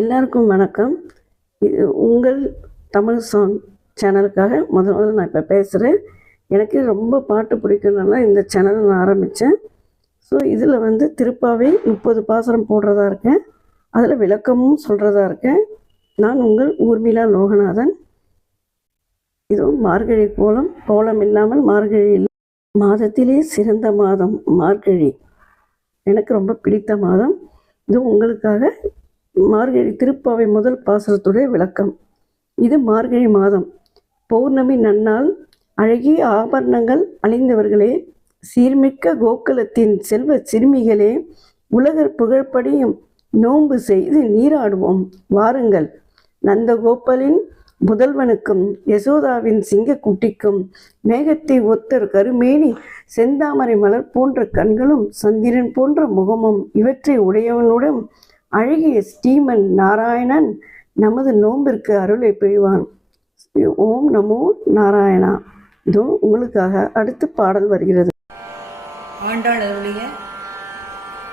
எல்லாருக்கும் வணக்கம். இது உங்கள் தமிழ் சாங் சேனலுக்காக முதல்ல நான் இப்போ பேசுகிறேன். எனக்கு ரொம்ப பாட்டு பிடிக்கிறதுனால இந்த சேனலை நான் ஆரம்பித்தேன். ஸோ இதில் திருப்பாவை 30 பாசுரம் போடுறதா இருக்கேன். அதில் விளக்கமும் சொல்கிறதா இருக்கேன். நான் உங்கள் ஊர்மிளா லோகநாதன். இதுவும் மார்கழி கோலம் இல்லாமல் மார்கழி மாதத்திலே சிறந்த மாதம் மார்கழி. எனக்கு ரொம்ப பிடித்த மாதம். இது உங்களுக்காக மார்கழி திருப்பாவை முதல் பாசுரத்துடைய விளக்கம். இது மார்கழி மாதம், பௌர்ணமி நன்னாள். அழகிய ஆபரணங்கள் அணிந்தவர்களே, சீர்மிக்க கோகுலத்தின் செல்வ சிறுமிகளே, உலகர் புகழ்படியும் நோன்பு செய்து நீராடுவோம் வாருங்கள். நந்தகோபாலின் முதல்வனுக்கும் யசோதாவின் சிங்கக்குட்டிக்கும் மேகத்தை ஒத்த கருமேனி, செந்தாமரை மலர் போன்ற கண்களும் சந்திரன் போன்ற முகமும் இவற்றை உடையவனுடன் அழகிய ஸ்ரீமன் நாராயணன் நமது நோம்பிற்கு அருளை பெய்வான். ஓம் நமோ நாராயணா. இதோ உங்களுக்காக அடுத்து பாடல் வருகிறது. ஆண்டாள் அருளிய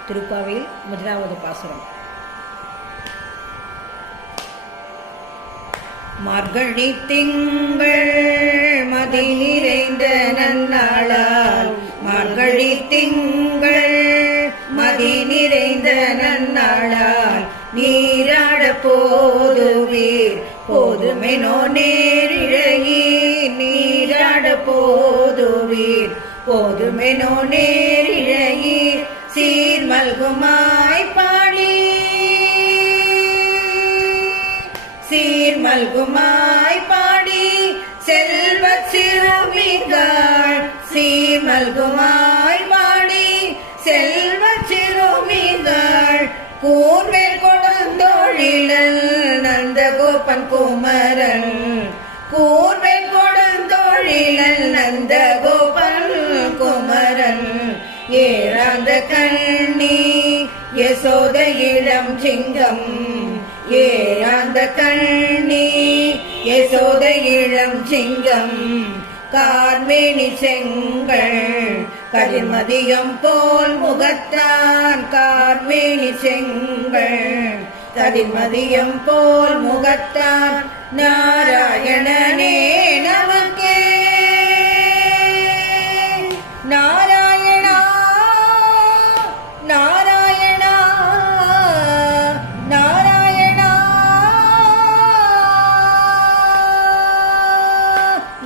திருப்பாவையில் முதலாவது பாசுரம். மார்கழி திங்கள் மதி நிறைந்த நன்னாளால், மார்கழி திங்கள் மதி நிறைந்த நன்னாளால், நீராட போதுவீர் போதுமெனோ நேரிழையீ, நீராட போதுவீர் போதுமெனோ நேரிழையீர், சீர் மல்குமாய் பாடி சீர் மல்குமாய் பாடி செல்வ சிறுமிகள், சீர் மல்குமாய் பாடி செல்வ சிறுமிகள், கூர்வேல் கொடுந்தோழிலன் நந்தகோபன் குமரன், கூர்வேல் கொடுந்தோழிலன் நந்தகோபன் குமரன், ஏறாந்த கண்ணி யசோத இளம் சிங்கம், ஏறாந்த கண்ணி யசோத இளம் சிங்கம், கார்மேனி செங்கள் கதிர்மதியம் போல் முகத்தான், கார்மேனி செங்கள் கதிர்மதியம் போல் முகத்தான், நாராயணனே நமக்கே நாராயணா நாராயணா நாராயணா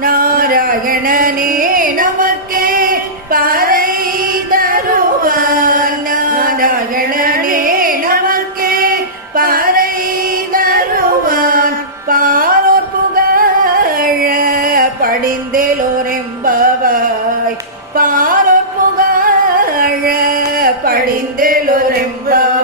நாராயணனே நமக்கே பறை தருவான், நாராயணனே நமக்கே பறை தருவான், பாரோர் புகழ படிந்தேலோரெம்பவாய், பாரோர் புகழ படிந்தேலோரெம்பவாய்.